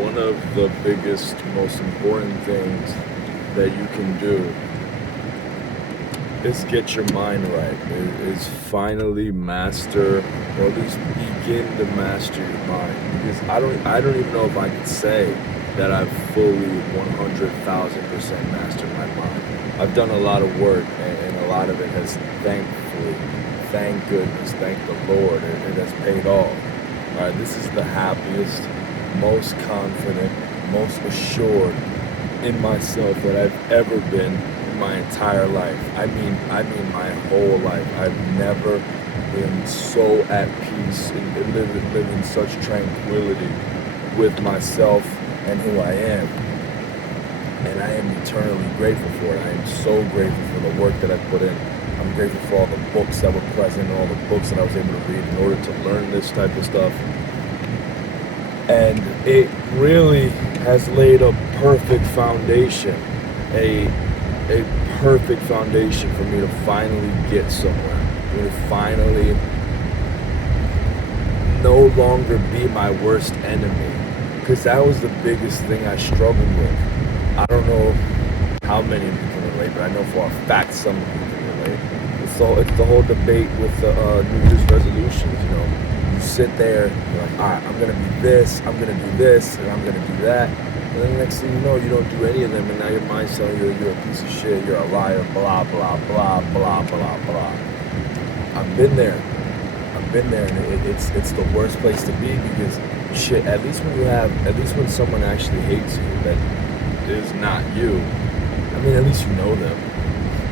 one of the biggest, most important things that you can do is get your mind right. Is finally master, or at least begin to master your mind. Because I don't even know if I could say that I've fully 100,000% mastered my mind. I've done a lot of work, and a lot of it has thankfully, thank goodness, thank the Lord, it has paid off. All right, this is the happiest, most confident, most assured in myself that I've ever been in my entire life. I mean my whole life. I've never been so at peace and live in such tranquility with myself and who I am. And I am eternally grateful for it. I am so grateful for the work that I put in. I'm grateful for all the books that were present and all the books that I was able to read in order to learn this type of stuff. And it really has laid a perfect foundation, a perfect foundation for me to finally get somewhere. For me to finally no longer be my worst enemy. Because that was the biggest thing I struggled with. I don't know how many of you can relate, but I know for a fact some of you can relate. It's the whole debate with the New Year's resolutions, you know. You sit there, you're like, all right, I'm going to be this, I'm going to do this, and I'm going to do that. And then the next thing you know, you don't do any of them, and now your mind's telling you you're a piece of shit, you're a liar, blah, blah, blah, blah, blah, blah. I've been there, and it's the worst place to be because, shit, at least when someone actually hates you, that is not you, I mean, at least you know them.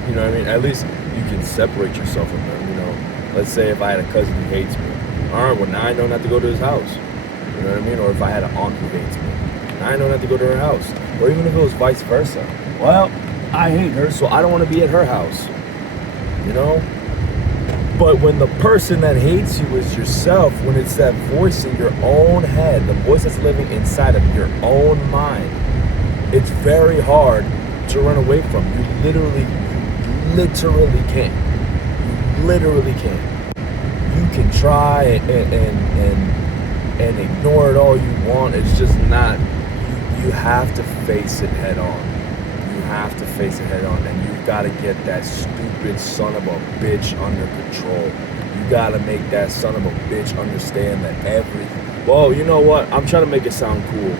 You know what I mean? At least you can separate yourself from them, you know? Let's say if I had a cousin who hates me. All right, well, now I know not to go to his house. You know what I mean? Or if I had an aunt who hates me. Now I know not to go to her house. Or even if it was vice versa. Well, I hate her, so I don't want to be at her house. You know? But when the person that hates you is yourself, when it's that voice in your own head, the voice that's living inside of your own mind, it's very hard to run away from. You literally can't. You literally can't. You can try and ignore it all you want. It's just not. You have to face it head on. You have to face it head on, and you gotta get that stupid son of a bitch under control. You gotta make that son of a bitch understand that well, you know what? I'm trying to make it sound cool.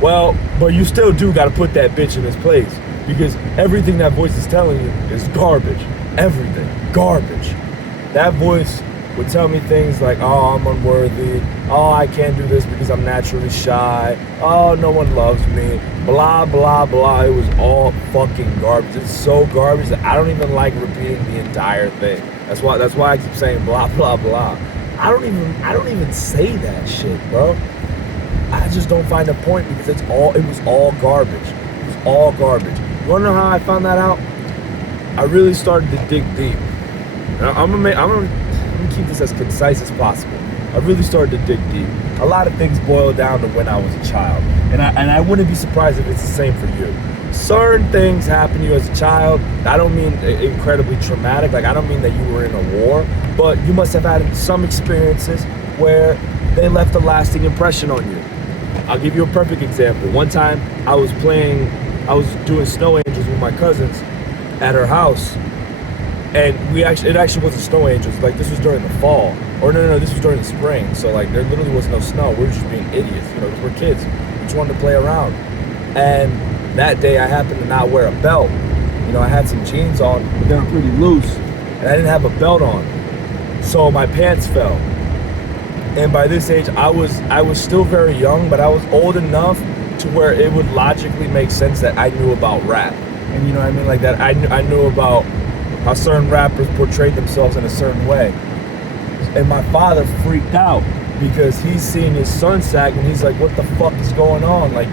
Well, but you still do gotta put that bitch in his place because everything that voice is telling you is garbage. Everything. Garbage. That voice would tell me things like, oh, I'm unworthy. Oh, I can't do this because I'm naturally shy. Oh, no one loves me. Blah, blah, blah. It was all fucking garbage. It's so garbage that I don't even like repeating the entire thing. That's why I keep saying blah, blah, blah. I don't even say that shit, bro. I just don't find a point because it was all garbage. It was all garbage. You wanna know how I found that out? I really started to dig deep. And I'm gonna keep this as concise as possible. I really started to dig deep. A lot of things boil down to when I was a child. And I wouldn't be surprised if it's the same for you. Certain things happen to you as a child. I don't mean incredibly traumatic. Like, I don't mean that you were in a war. But you must have had some experiences where they left a lasting impression on you. I'll give you a perfect example. One time I was doing snow angels with my cousins at her house. And it actually wasn't snow angels. Like, this was during the fall. Or no, this was during the spring. So, like, there literally was no snow. We were just being idiots. You know, we're kids. We just wanted to play around. And that day I happened to not wear a belt. You know, I had some jeans on, but they were pretty loose. And I didn't have a belt on. So my pants fell. And by this age, I was still very young, but I was old enough to where it would logically make sense that I knew about rap. And you know what I mean? Like that, I knew about how certain rappers portrayed themselves in a certain way. And my father freaked out because he's seeing his son sag and he's like, what the fuck is going on? Like,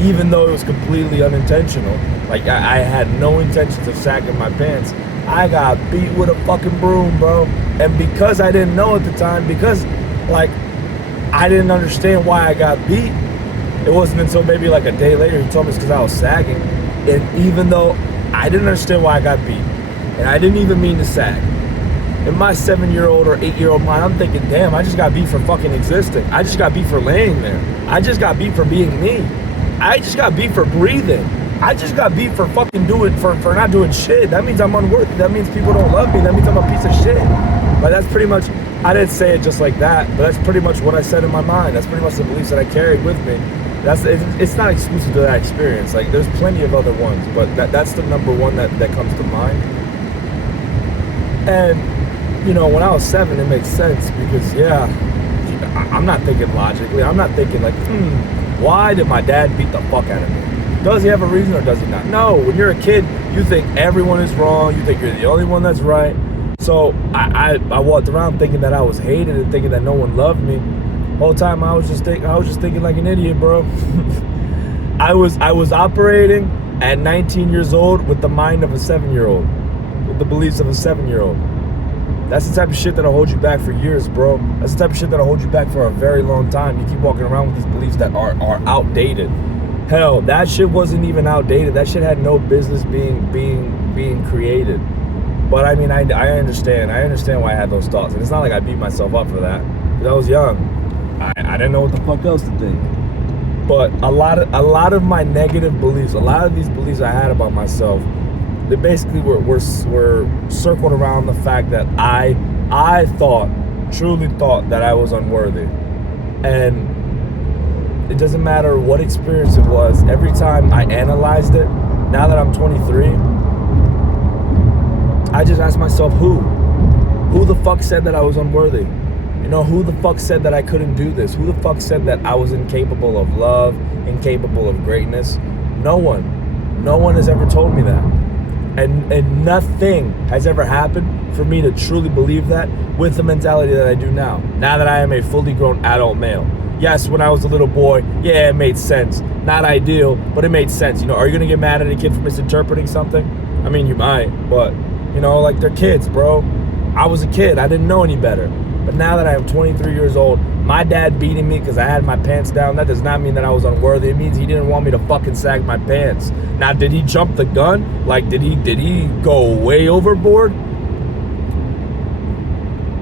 even though it was completely unintentional, like I had no intentions of sagging my pants, I got beat with a fucking broom, bro. And because I didn't know at the time, because like I didn't understand why I got beat, it wasn't until maybe like a day later he told me it's because I was sagging. And even though I didn't understand why I got beat, and I didn't even mean to sag, in my 7-year-old or 8-year-old mind, I'm thinking, damn, I just got beat for fucking existing. I just got beat for laying there. I just got beat for being me. I just got beat for breathing. I just got beat for fucking for not doing shit. That means I'm unworthy. That means people don't love me. That means I'm a piece of shit. But that's pretty much, I didn't say it just like that, but that's pretty much what I said in my mind. That's pretty much the beliefs that I carried with me. It's not exclusive to that experience. Like, there's plenty of other ones, but that's the number one that comes to mind. And, you know, when I was 7, it makes sense because, yeah, I'm not thinking logically. I'm not thinking like, why did my dad beat the fuck out of me? Does he have a reason or does he not? No, when you're a kid, you think everyone is wrong. You think you're the only one that's right. So I walked around thinking that I was hated and thinking that no one loved me. The whole time I was just thinking like an idiot, bro. I was operating at 19 years old with the mind of a 7-year-old, with the beliefs of a 7-year-old. That's the type of shit that'll hold you back for years, bro. That's the type of shit that'll hold you back for a very long time. You keep walking around with these beliefs that are outdated. Hell, that shit wasn't even outdated. That shit had no business being created. But I mean, I understand. I understand why I had those thoughts. And it's not like I beat myself up for that. Because I was young. I didn't know what the fuck else to think. But a lot of my negative beliefs, a lot of these beliefs I had about myself, they basically were circled around the fact that I truly thought that I was unworthy. And it doesn't matter what experience it was, every time I analyzed it, now that I'm 23, I just ask myself, who the fuck said that I was unworthy? You know, who the fuck said that I couldn't do this? Who the fuck said that I was incapable of love, incapable of greatness? No one has ever told me that. And nothing has ever happened for me to truly believe that with the mentality that I do now that I am a fully grown adult male. Yes, when I was a little boy, yeah, it made sense. Not ideal, but it made sense. You know, are you gonna get mad at a kid for misinterpreting something? I mean, you might, but, you know, like, they're kids, bro. I was a kid, I didn't know any better. But now that I am 23 years old, my dad beating me because I had my pants down, that does not mean that I was unworthy. It means he didn't want me to fucking sag my pants. Now, did he jump the gun? Like, did he go way overboard?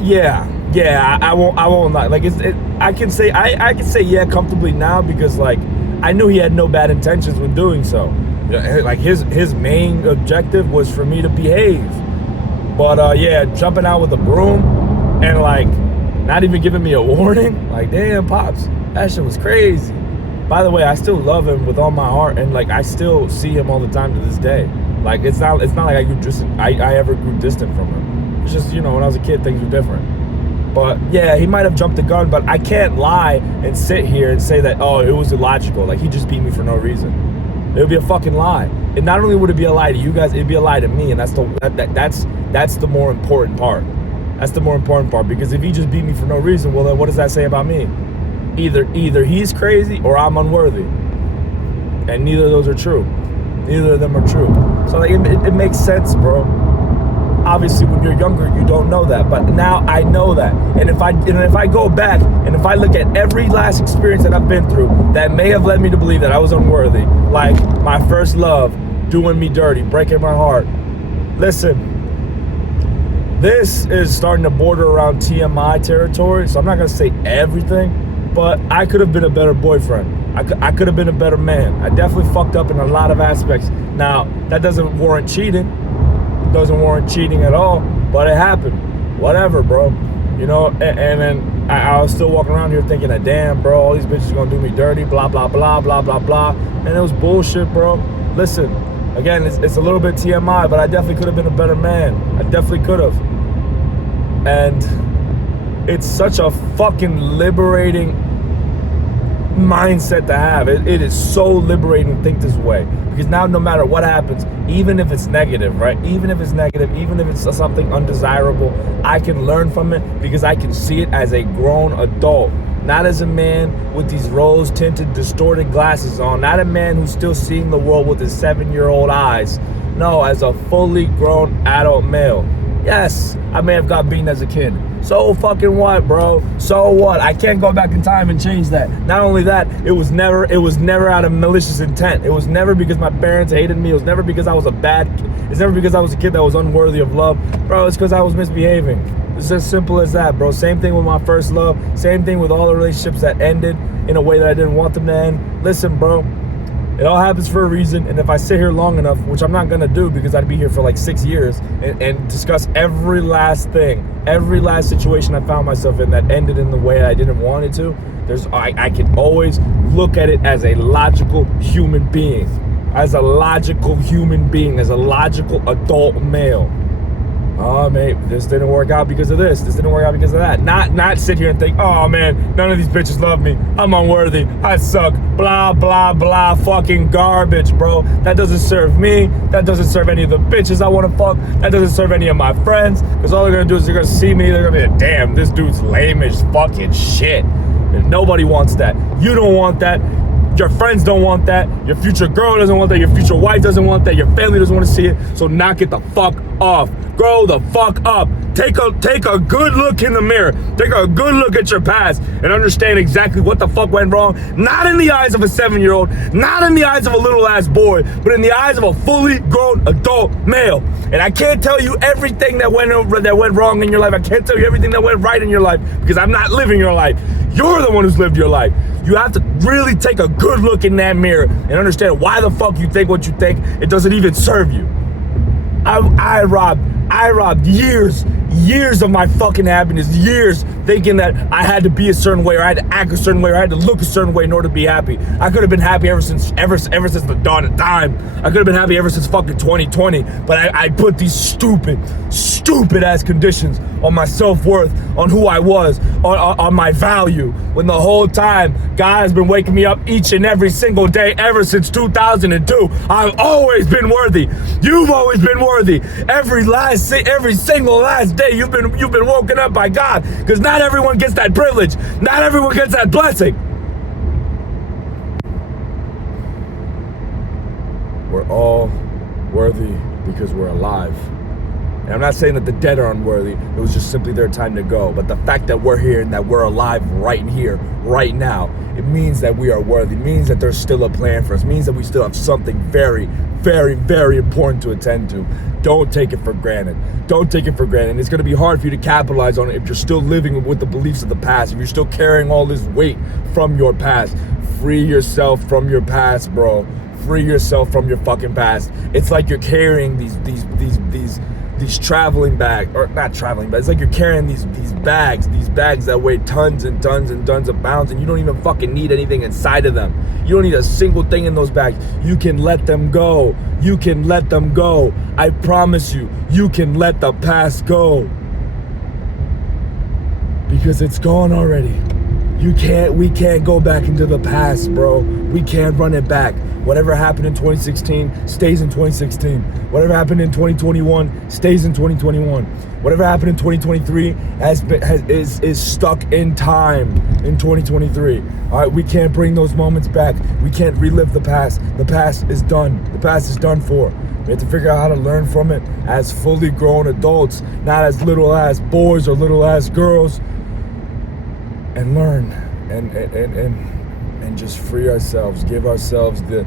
Yeah, I won't lie. Like, I can say yeah comfortably now because, like, I knew he had no bad intentions when doing so. Like, his main objective was for me to behave. But yeah, jumping out with a broom and, like, not even giving me a warning, like, damn, Pops, that shit was crazy. By the way, I still love him with all my heart, and, like, I still see him all the time to this day. Like, it's not like I ever grew distant from him. It's just, you know, when I was a kid, things were different. But yeah, he might have jumped the gun, but I can't lie and sit here and say that, oh, it was illogical. Like, he just beat me for no reason. It would be a fucking lie. And not only would it be a lie to you guys, it'd be a lie to me, and that's the more important part. That's the more important part, because if he just beat me for no reason, well, then what does that say about me? Either he's crazy or I'm unworthy. And neither of those are true. Neither of them are true. So, like, it makes sense, bro. Obviously, when you're younger, you don't know that, but now I know that. And if I go back and if I look at every last experience that I've been through that may have led me to believe that I was unworthy, like my first love doing me dirty, breaking my heart. Listen, this is starting to border around TMI territory, so I'm not gonna say everything, but I could have been a better boyfriend. I could have been a better man. I definitely fucked up in a lot of aspects. Now, that doesn't warrant cheating. Doesn't warrant cheating at all, but it happened. Whatever, bro. You know, and then I was still walking around here thinking that, damn, bro, all these bitches are gonna do me dirty, blah, blah, blah, blah, blah, blah. And it was bullshit, bro. Listen, again, it's a little bit TMI, but I definitely could have been a better man. I definitely could have. And it's such a fucking liberating mindset to have. It is so liberating to think this way, because now no matter what happens, even if it's negative, right, even if it's something undesirable, I can learn from it because I can see it as a grown adult, not as a man with these rose-tinted distorted glasses on, not a man who's still seeing the world with his 7-year-old eyes. No, as a fully grown adult male. Yes, I may have got beaten as a kid. So fucking what, bro? So what? I can't go back in time and change that. Not only that, it was never out of malicious intent. It was never because my parents hated me. It was never because I was a bad kid. It's never because I was a kid that was unworthy of love. Bro, it's because I was misbehaving. It's as simple as that, bro. Same thing with my first love. Same thing with all the relationships that ended in a way that I didn't want them to end. Listen, bro. It all happens for a reason, and if I sit here long enough, which I'm not gonna do because I'd be here for like 6 years, and discuss every last thing, every last situation I found myself in that ended in the way I didn't want it to, I can always look at it as a logical human being, as a logical adult male. Oh, mate, this didn't work out because of this. This didn't work out because of that. Not sit here and think, oh, man, none of these bitches love me. I'm unworthy. I suck. Blah, blah, blah. Fucking garbage, bro. That doesn't serve me. That doesn't serve any of the bitches I want to fuck. That doesn't serve any of my friends. Because all they're going to do is they're going to see me. They're going to be like, damn, this dude's lame as fucking shit. And nobody wants that. You don't want that. Your friends don't want that. Your future girl doesn't want that. Your future wife doesn't want that. Your family doesn't want to see it. So knock it the fuck off. Grow the fuck up. Take a good look in the mirror. Take a good look at your past and understand exactly what the fuck went wrong. Not in the eyes of a 7-year-old, not in the eyes of a little ass boy, but in the eyes of a fully grown adult male. And I can't tell you everything that went wrong in your life. I can't tell you everything that went right in your life because I'm not living your life. You're the one who's lived your life. You have to really take a good look in that mirror and understand why the fuck you think what you think. It doesn't even serve you. I robbed years of my fucking happiness, years thinking that I had to be a certain way or I had to act a certain way or I had to look a certain way in order to be happy. I could have been happy ever since the dawn of time. I could have been happy ever since fucking 2020, but I put these stupid ass conditions on my self-worth, on who I was, on my value, when the whole time God has been waking me up each and every single day ever since 2002. I've always been worthy. You've always been worthy. Every single last day you've been woken up by God, because not everyone gets that privilege. Not everyone gets that blessing. We're all worthy because we're alive. And I'm not saying that the dead are unworthy. It was just simply their time to go. But the fact that we're here and that we're alive right here, right now, it means that we are worthy. It means that there's still a plan for us. It means that we still have something very, very, very important to attend to. Don't take it for granted. Don't take it for granted. It's going to be hard for you to capitalize on it if you're still living with the beliefs of the past, if you're still carrying all this weight from your past. Free yourself from your past, bro. Free yourself from your fucking past. It's like you're carrying these traveling bags, or not traveling bags, it's like you're carrying these bags that weigh tons and tons and tons of pounds, and you don't even fucking need anything inside of them. You don't need a single thing in those bags. You can let them go. You can let them go. I promise you, you can let the past go. Because it's gone already. We can't go back into the past, bro. We can't run it back. Whatever happened in 2016 stays in 2016. Whatever happened in 2021 stays in 2021. Whatever happened in 2023 is stuck in time in 2023. All right, we can't bring those moments back. We can't relive the past. The past is done. The past is done for. We have to figure out how to learn from it as fully grown adults, not as little ass boys or little ass girls, and learn and just free ourselves, give ourselves the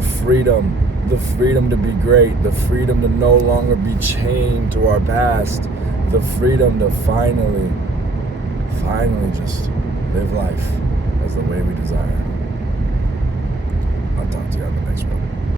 freedom to be great, the freedom to no longer be chained to our past, the freedom to finally just live life as the way we desire. I'll talk to you on the next one.